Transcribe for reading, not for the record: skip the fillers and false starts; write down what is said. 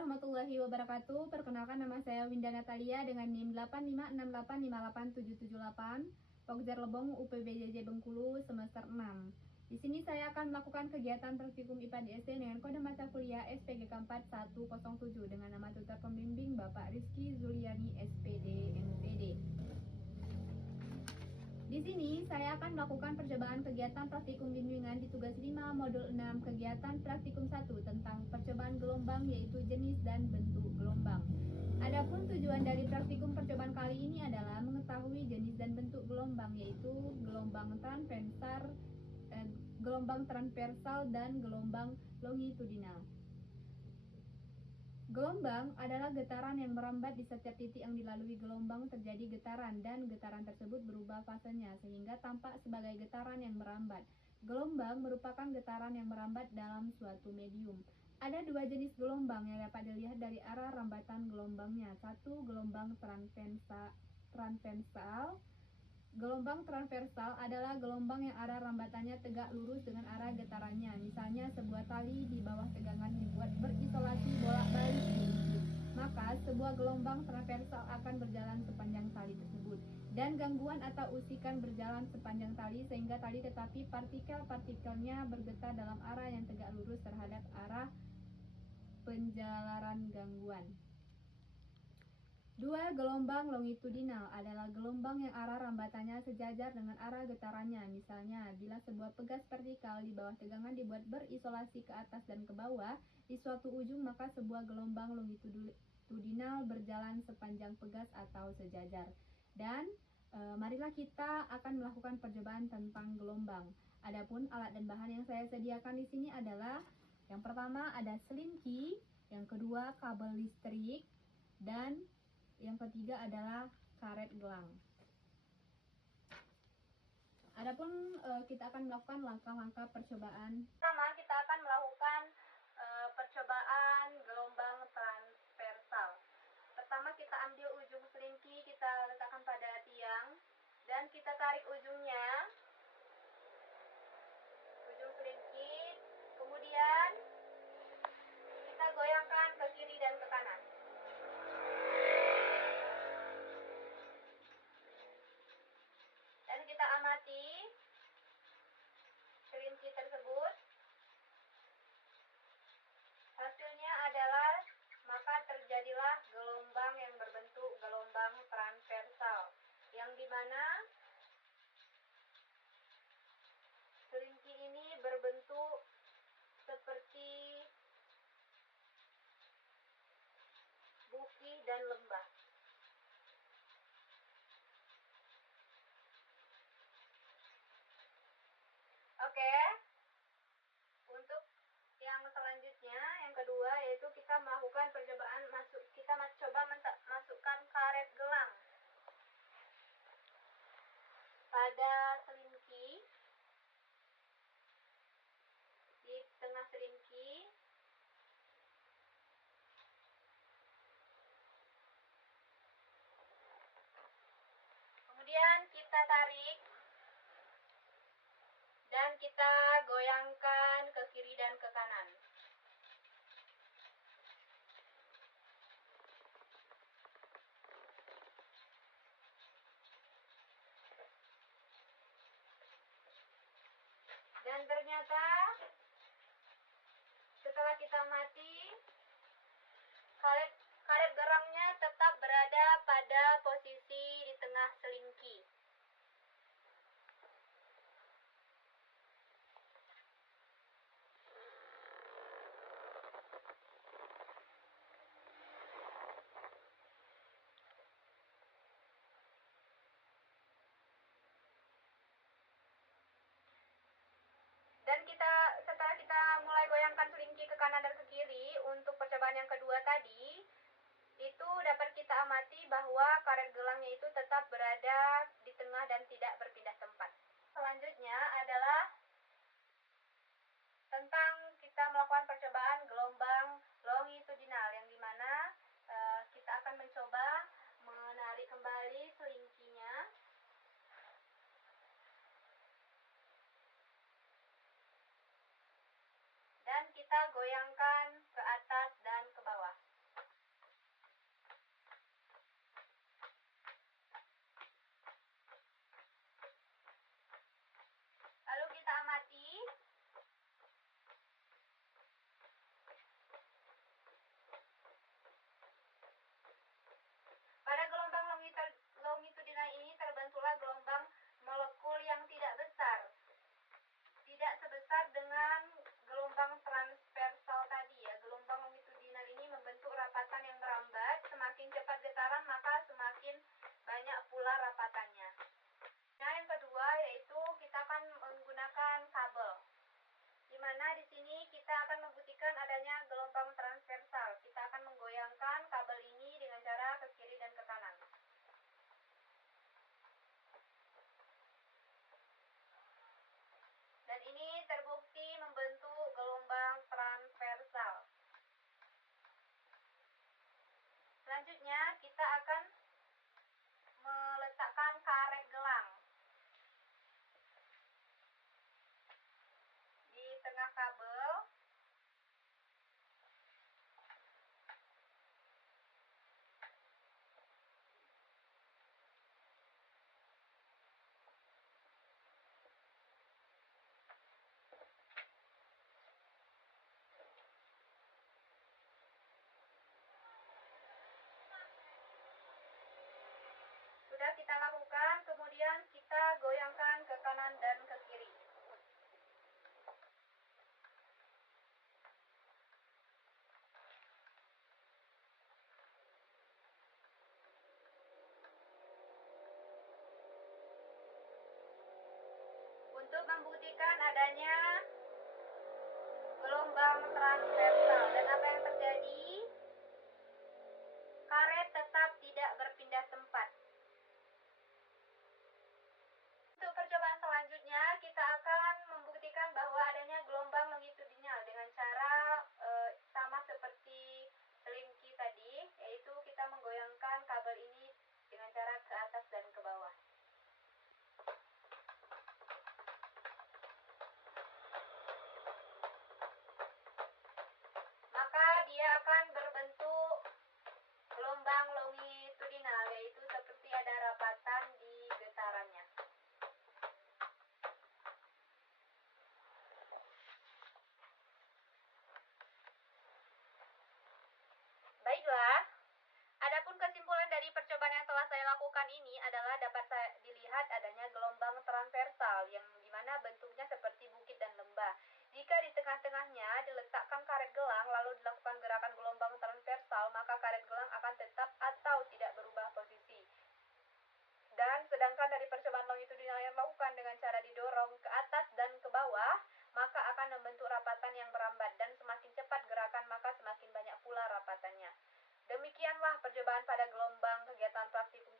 warahmatullahi wabarakatuh. Perkenalkan, nama saya Winda Natalia dengan NIM 85685858, Pokja Lebong, UPBJJ Bengkulu, semester 6. Di sini saya akan melakukan kegiatan praktikum IPA di SD dengan kode mata kuliah SPGK 4107 dengan nama tutor pembimbing Bapak Rizky Zuliani, SPD, MPD. Di sini saya akan melakukan percobaan kegiatan praktikum bimbingan di tugas 5 modul 6 kegiatan praktikum 1 tentang percobaan gelombang, yaitu jenis dan bentuk gelombang. Adapun tujuan dari praktikum percobaan kali ini adalah mengetahui jenis dan bentuk gelombang, yaitu gelombang transversal dan gelombang longitudinal. Gelombang adalah getaran yang merambat di setiap titik yang dilalui gelombang terjadi getaran, dan getaran tersebut berubah fasenya sehingga tampak sebagai getaran yang merambat. Gelombang merupakan getaran yang merambat dalam suatu medium. Ada dua jenis gelombang yang dapat dilihat dari arah rambatan gelombangnya. Satu, gelombang transversal. Gelombang transversal adalah gelombang yang arah rambatannya tegak lurus dengan arah getarannya. Misalnya, sebuah tali di bawah tegangan dibuat berisolasi bolak-balik diikut, maka sebuah gelombang transversal akan berjalan sepanjang tali tersebut, dan gangguan atau usikan berjalan sepanjang tali sehingga tali, tetapi partikel-partikelnya bergetar dalam arah yang tegak lurus terhadap arah penjalaran gangguan. Dua, gelombang longitudinal adalah gelombang yang arah rambatannya sejajar dengan arah getarannya. Misalnya, bila sebuah pegas vertikal di bawah tegangan dibuat berisolasi ke atas dan ke bawah di suatu ujung, maka sebuah gelombang longitudinal berjalan sepanjang pegas atau sejajar. Dan marilah kita akan melakukan percobaan tentang gelombang. Adapun alat dan bahan yang saya sediakan di sini adalah, yang pertama ada selimki, yang kedua kabel listrik, dan yang ketiga adalah karet gelang. Adapun kita akan melakukan langkah-langkah percobaan. Pertama, kita akan melakukan percobaan gelombang transversal. Pertama, kita ambil ujung selimki, kita letakkan pada tiang, dan kita tarik ujung selimki, kemudian kita goyangkan ke kiri dan ke kanan. Dan kita amati selimki tersebut. Hasilnya adalah, maka terjadilah gelombang yang berbentuk gelombang transversal, yang dimana selimki ini berbentuk seperti bukit dan lembah. Oke, untuk yang selanjutnya, yang kedua, yaitu kita melakukan percobaan masukkan karet gelang pada selimki, di tengah selimki. Kemudian kita tarik dan kita goyangkan ke kiri dan ke kanan. Dan ternyata setelah kita amati, karet gerangnya tetap berada pada posisi di tengah selimki. Dan setelah kita mulai goyangkan selimki ke kanan dan ke kiri untuk percobaan yang kedua tadi, itu dapat kita amati bahwa karet gelangnya itu tetap berada di tengah dan tidak berpindah tempat. Selanjutnya adalah tentang kita melakukan percobaan gelombang longitudinal, yang dimana kita akan mencoba menarik kembali selimkinya. Dan kita goyangkan ke atas dan ke bawah. Selanjutnya kita akan meletakkan karet gelang di tengah kabel. Sudah kita lakukan, kemudian kita goyangkan ke kanan dan ke kiri. Untuk membuktikan adanya gelombang transversal, dan apa yang terjadi? Karet tetap tidak berpindah tempat. Untuk percobaan selanjutnya, kita akan membuktikan bahwa adanya gelombang longitudinal dengan cara sama seperti selingki tadi, yaitu kita menggoyangkan kabel ini dengan cara ke atas dan ke bawah. Maka dia akan berbentuk gelombang longitudinal, yaitu seperti ada rapatan di getarannya. Baiklah, adapun kesimpulan dari percobaan yang telah saya lakukan ini adalah dapat dilihat adanya gelombang transversal yang dimana bentuknya seperti bukit dan lembah. Jika di tengah-tengahnya diletakkan karet gelang lalu dilakukan gerakan gelombang transversal, maka karet gelang akan tetap atau tidak berubah posisi. Dan sedangkan dari percobaan longitudinal yang dilakukan dengan cara didorong ke atas dan ke bawah, maka akan membentuk rapatan yang merambat, dan semakin cepat gerakan maka semakin banyak pula rapatannya. Demikianlah percobaan pada gelombang kegiatan praktikum